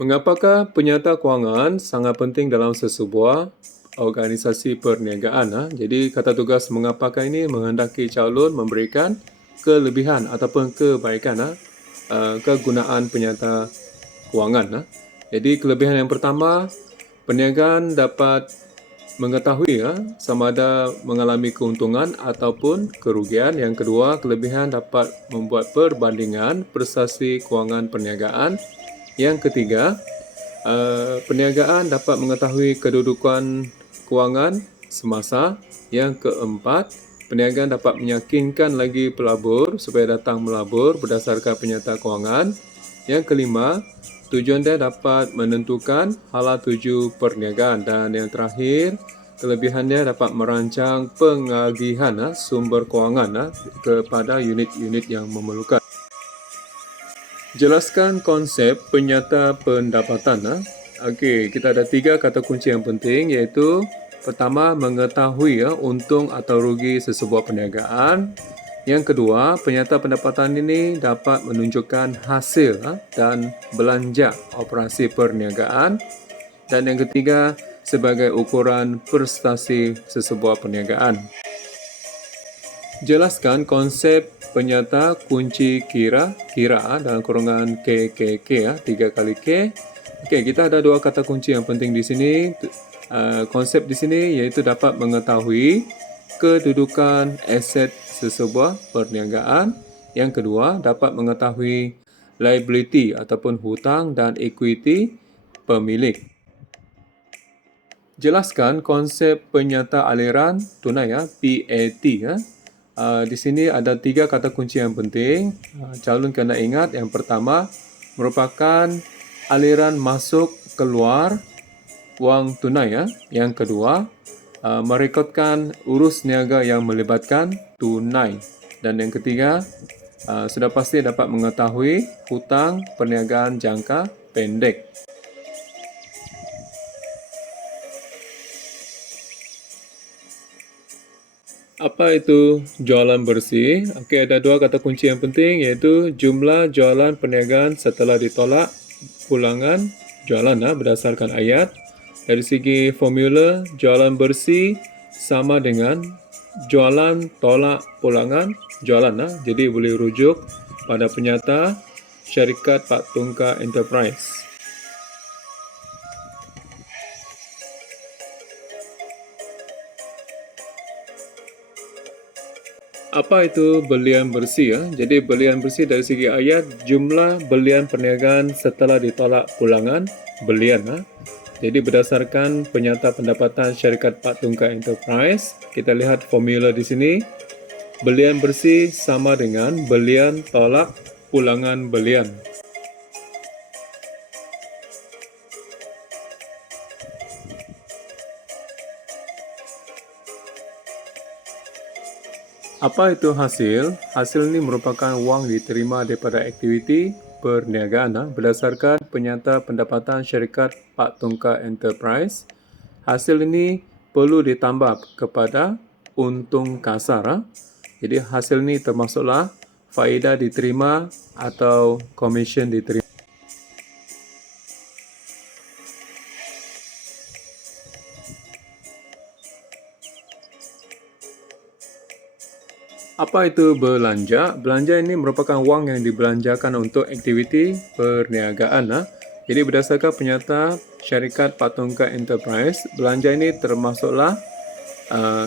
Mengapakah penyata kewangan sangat penting dalam sesebuah organisasi perniagaan? Jadi kata tugas mengapakah ini menghendaki calon memberikan kelebihan ataupun kebaikan kegunaan penyata kewangan. Jadi kelebihan yang pertama, perniagaan dapat mengetahui sama ada mengalami keuntungan ataupun kerugian. Yang kedua, kelebihan dapat membuat perbandingan prestasi kewangan perniagaan. Yang ketiga, perniagaan dapat mengetahui kedudukan kewangan semasa. Yang keempat, perniagaan dapat meyakinkan lagi pelabur supaya datang melabur berdasarkan penyata kewangan. Yang kelima, tujuan dia dapat menentukan hala tuju perniagaan. Dan yang terakhir, kelebihannya dapat merancang pengagihan sumber kewangan kepada unit-unit yang memerlukan. Jelaskan konsep penyata pendapatan. Okey, kita ada 3 kata kunci yang penting, iaitu pertama, mengetahui untung atau rugi sesebuah perniagaan. Yang kedua, penyata pendapatan ini dapat menunjukkan hasil dan belanja operasi perniagaan. Dan yang ketiga, sebagai ukuran prestasi sesebuah perniagaan. Jelaskan konsep penyata kunci kira dalam kurungan KKK 3 kali K. Okey, kita ada 2 kata kunci yang penting di sini. Konsep di sini iaitu dapat mengetahui kedudukan aset sesebuah perniagaan. Yang kedua, dapat mengetahui liability ataupun hutang dan equity pemilik. Jelaskan konsep penyata aliran tunai PAT. Di sini ada 3 kata kunci yang penting. Calon kena ingat, yang pertama merupakan aliran masuk keluar wang tunai. Yang kedua, merekodkan urus niaga yang melibatkan tunai. Dan yang ketiga, sudah pasti dapat mengetahui hutang perniagaan jangka pendek. Apa itu jualan bersih? Okey, ada 2 kata kunci yang penting, iaitu jumlah jualan perniagaan setelah ditolak pulangan jualan berdasarkan ayat. Dari segi formula, jualan bersih sama dengan jualan tolak pulangan jualan. Jadi boleh rujuk pada penyata syarikat Pak Tungka Enterprise. Apa itu belian bersih? Jadi belian bersih dari segi ayat, jumlah belian perniagaan setelah ditolak pulangan belian. Jadi berdasarkan penyata pendapatan syarikat Pak Tungka Enterprise, kita lihat formula di sini. Belian bersih sama dengan belian tolak pulangan belian. Apa itu hasil? Hasil ini merupakan wang diterima daripada aktiviti perniagaan berdasarkan penyata pendapatan syarikat Pak Tungka Enterprise. Hasil ini perlu ditambah kepada untung kasar. Jadi hasil ini termasuklah faedah diterima atau komisen diterima. Apa itu belanja? Belanja ini merupakan wang yang dibelanjakan untuk aktiviti perniagaan. Jadi berdasarkan penyata syarikat Pak Tungka Enterprise, belanja ini termasuklah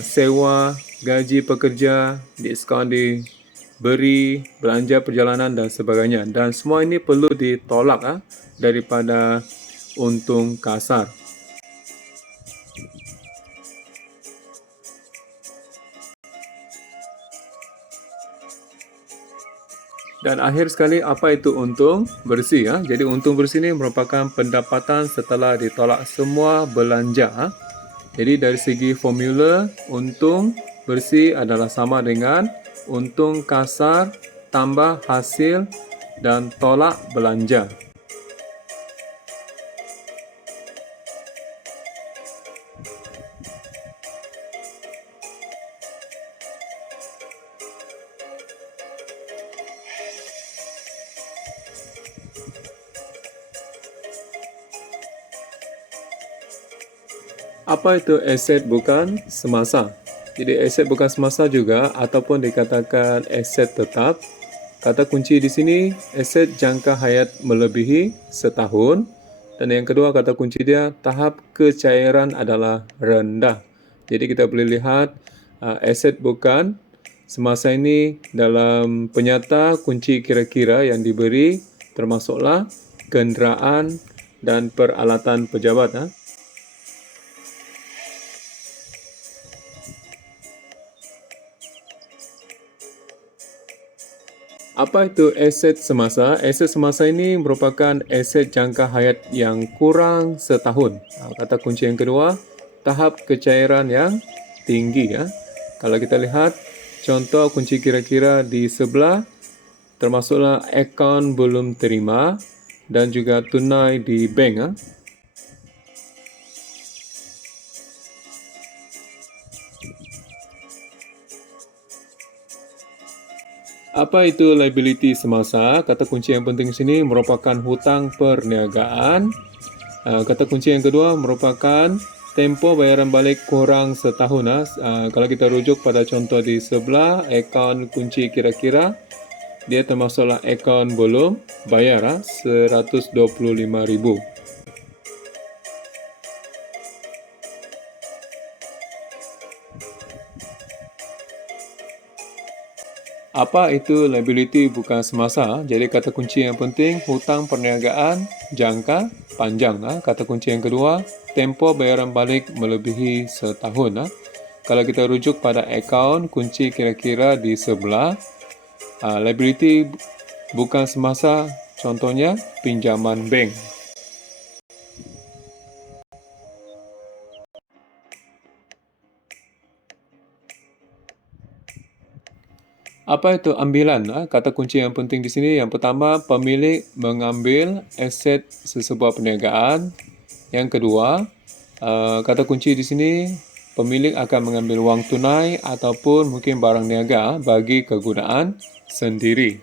sewa, gaji pekerja, diskaun diberi, belanja perjalanan dan sebagainya. Dan semua ini perlu ditolak daripada untung kasar. Dan akhir sekali, apa itu untung bersih? Jadi untung bersih ini merupakan pendapatan setelah ditolak semua belanja. Jadi dari segi formula, untung bersih adalah sama dengan untung kasar tambah hasil dan tolak belanja. Apa itu aset bukan semasa? Jadi aset bukan semasa juga ataupun dikatakan aset tetap. Kata kunci di sini aset jangka hayat melebihi setahun. Dan yang kedua kata kunci dia tahap kecairan adalah rendah. Jadi kita boleh lihat aset bukan semasa ini dalam penyata kunci kira-kira yang diberi termasuklah kenderaan dan peralatan pejabat. Apa itu aset semasa? Aset semasa ini merupakan aset jangka hayat yang kurang setahun. Kata kunci yang kedua, tahap kecairan yang tinggi. Kalau kita lihat contoh kunci kira-kira di sebelah, termasuklah akaun belum terima dan juga tunai di bank. Apa itu liability semasa? Kata kunci yang penting di sini merupakan hutang perniagaan. Kata kunci yang kedua merupakan tempoh bayaran balik kurang setahun. Kalau kita rujuk pada contoh di sebelah, akaun kunci kira-kira, dia termasuklah akaun belum bayar, 125,000. Apa itu liability bukan semasa? Jadi kata kunci yang penting, hutang perniagaan jangka panjang. Kata kunci yang kedua, tempoh bayaran balik melebihi setahun. Kalau kita rujuk pada akaun kunci kira-kira di sebelah, liability bukan semasa, contohnya pinjaman bank. Apa itu ambilan? Kata kunci yang penting di sini yang pertama, pemilik mengambil aset sesebuah perniagaan. Yang kedua, kata kunci di sini, pemilik akan mengambil wang tunai ataupun mungkin barang niaga bagi kegunaan sendiri.